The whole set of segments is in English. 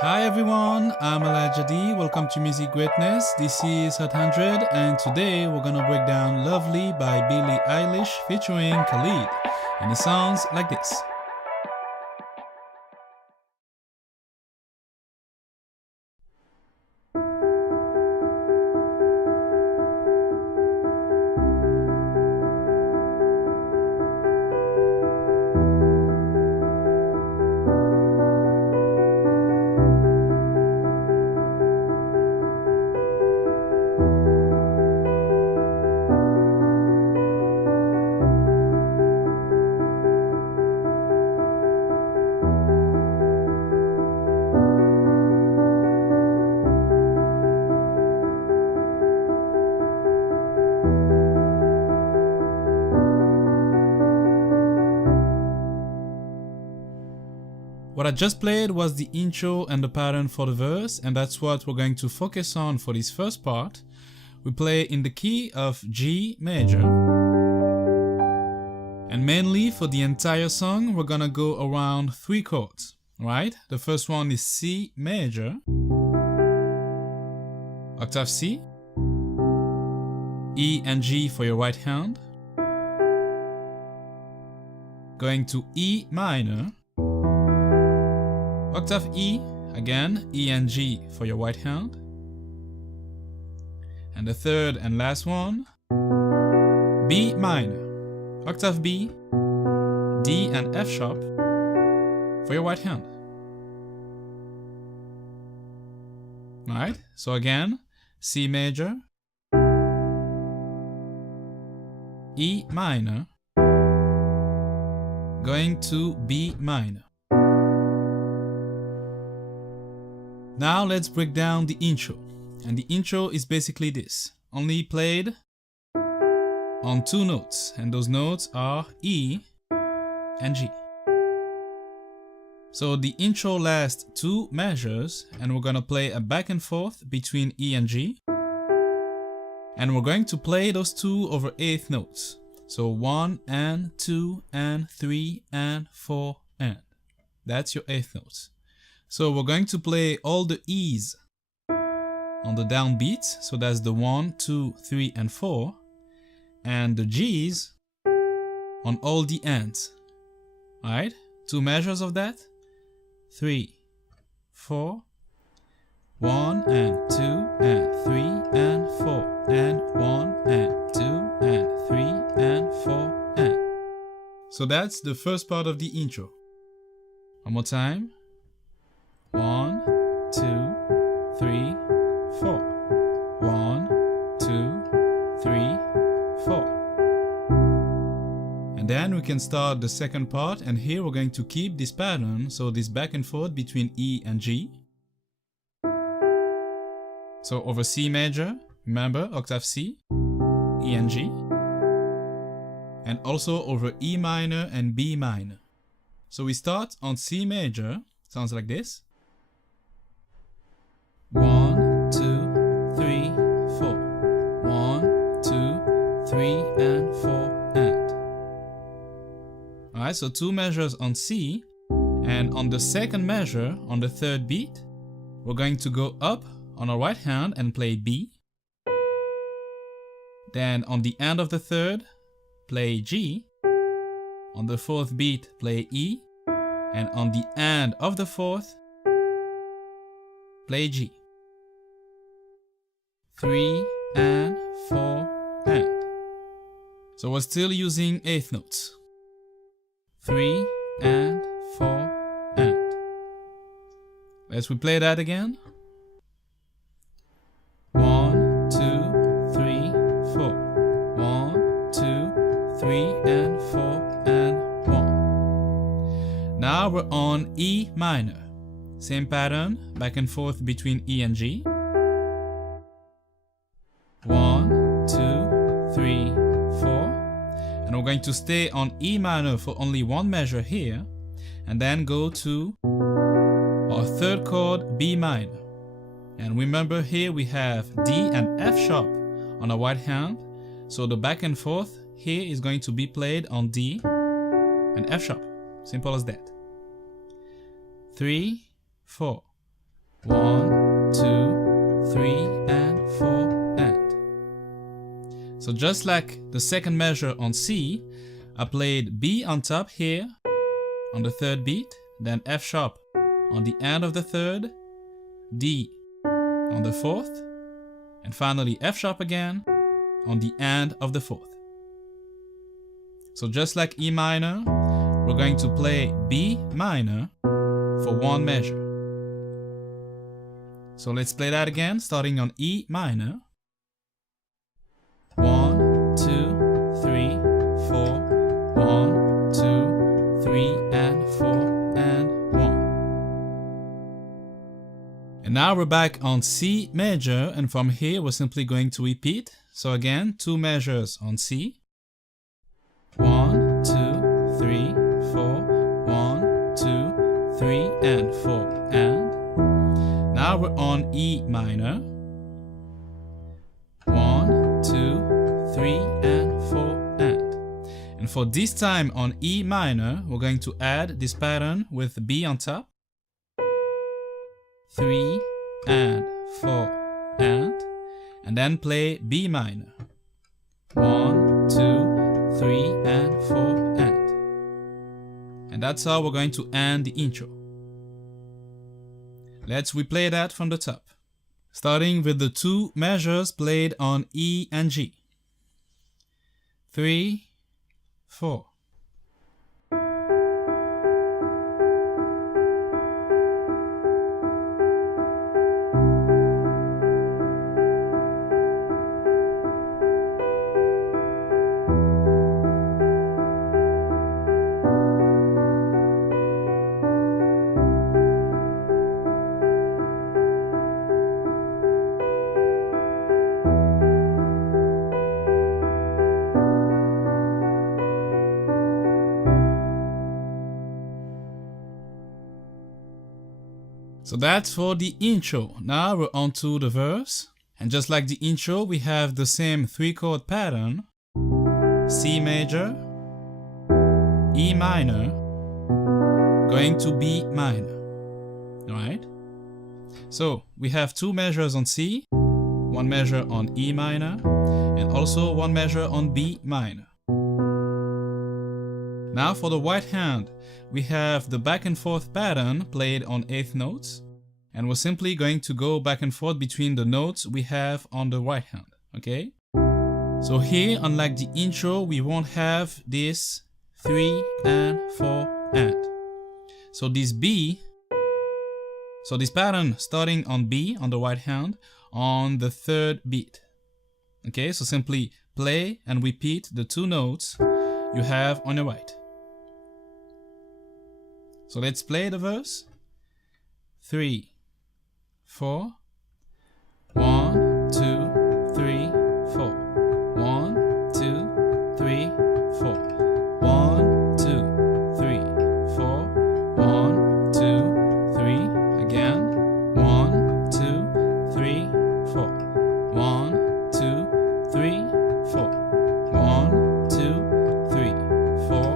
Hi everyone, I'm Elijah D. Welcome to Music Greatness. This is Hot 100 and today we're gonna break down Lovely by Billie Eilish featuring Khalid. And it sounds like this. What I just played was the intro and the pattern for the verse, and that's what we're going to focus on for this first part. We play in the key of G major. And mainly for the entire song, we're gonna go around 3 chords, right? The first one is C major, octave C, E and G for your right hand, going to E minor, octave E, again, E and G for your right hand. And the third and last one, B minor, octave B, D and F sharp for your right hand. Alright, so again, C major, E minor, going to B minor. Now let's break down the intro. And the intro is basically this, only played on 2 notes, and those notes are E and G. So the intro lasts 2 measures, and we're gonna play a back and forth between E and G. And we're going to play those 2 over 8th notes. So 1 and 2 and 3 and 4 and. That's your 8th notes. So we're going to play all the E's on the downbeats, so that's the 1, 2, 3, and 4, and the G's on all the ends. Alright, 2 measures of that, 3, 4, 1 and 2 and 3 and 4, and 1 and 2 and 3 and 4 and. So that's the first part of the intro. One more time. 1, 2, 3, 4. 1, 2, 3, 4. And then we can start the second part, and here we're going to keep this pattern, so this back and forth between E and G. So over C major, remember, octave C, E and G. And also over E minor and B minor. So we start on C major, sounds like this. 1, 2, 3, 4. 1, 2, 3, and 4, and. Alright, so 2 measures on C, and on the second measure, on the 3rd beat, we're going to go up on our right hand and play B. Then on the end of the 3rd, play G. On the 4th beat, play E. And on the end of the 4th, play G. 3 and 4 and. So we're still using 8th notes. 3 and 4 and. Let's replay that again. 1, 2, 3, 4. 1, 2, 3 and 4 and 1. Now we're on E minor. Same pattern, back and forth between E and G. 1, 2, 3, 4. And we're going to stay on E minor for only 1 measure here, and then go to our 3rd chord, B minor. And remember, here we have D and F sharp on our right hand, so the back and forth here is going to be played on D and F sharp. Simple as that. 3, 4. 1, 2, 3, and 4, and. So just like the second measure on C, I played B on top here on the third beat, then F sharp on the end of the third, D on the fourth, and finally F sharp again on the end of the fourth. So just like E minor, we're going to play B minor for one measure. So let's play that again, starting on E minor. 1, 2, 3, 4, 1, 2, 3, and 4, and 1. And now we're back on C major, and from here we're simply going to repeat. So again, two measures on C. 1, 2, 3, 4, 1, 2, 3, and 4, and. Now we're on E minor. 1, 2, 3, and 4, and. And for this time on E minor, we're going to add this pattern with B on top. 3, and 4, and then play B minor. 1, 2, 3, and 4, and that's how we're going to end the intro. Let's replay that from the top, starting with the two measures played on E and G. 3, 4. So that's for the intro. Now we're on to the verse. And just like the intro, we have the same 3-chord pattern. C major, E minor, going to B minor. Alright? So we have two measures on C, one measure on E minor, and also one measure on B minor. Now for the right hand, we have the back and forth pattern played on 8th notes, and we're simply going to go back and forth between the notes we have on the right hand, okay? So here, unlike the intro, we won't have this 3 and 4 and. So this B, so this pattern starting on B on the right hand on the third beat. Okay, so simply play and repeat the two notes you have on your right. So let's play the verse. 3, 4. 1, 2, 3, 4. 1, 2, 3, 4. 1, 2, 3, 4. 1, 2, 3. Again. 1, 2, 3, 4. 1, 2, 3, 4. 1, 2, 3, 4.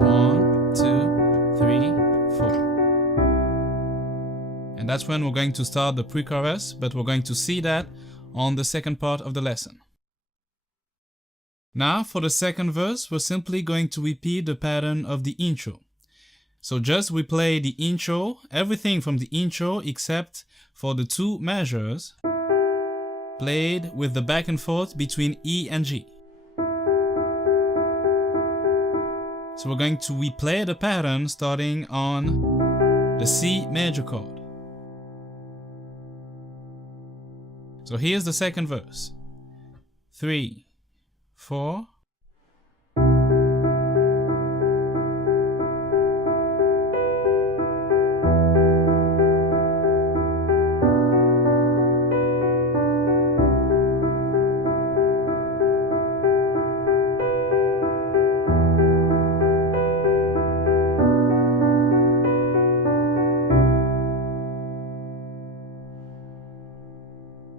1, 2, 3, 4. And that's when we're going to start the pre-chorus, but we're going to see that on the second part of the lesson. Now for the second verse, we're simply going to repeat the pattern of the intro. So just replay the intro, everything from the intro except for the two measures played with the back and forth between E and G. So we're going to replay the pattern starting on the C major chord. So here's the second verse. 3, 4.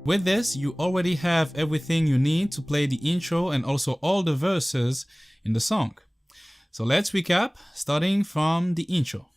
With this, you already have everything you need to play the intro and also all the verses in the song. So let's recap, starting from the intro.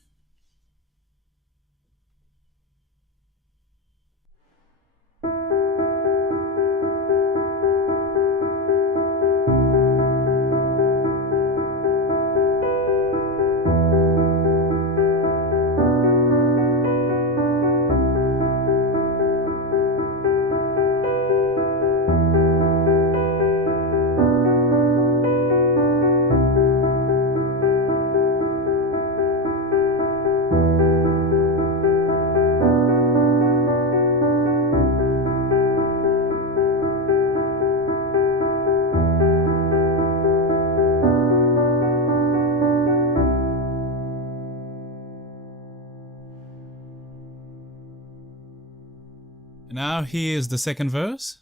Now here's the second verse.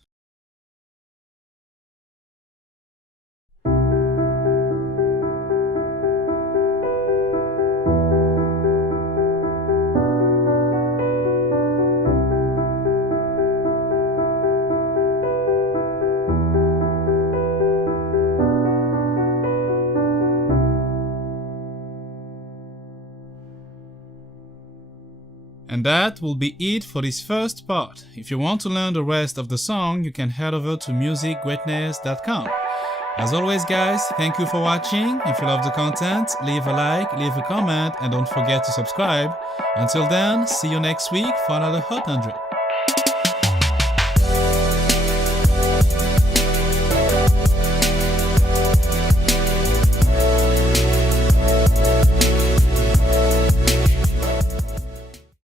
And that will be it for this first part. If you want to learn the rest of the song, you can head over to musicgreatness.com. As always guys, thank you for watching. If you love the content, leave a like, leave a comment, and don't forget to subscribe. Until then, see you next week for another Hot 100.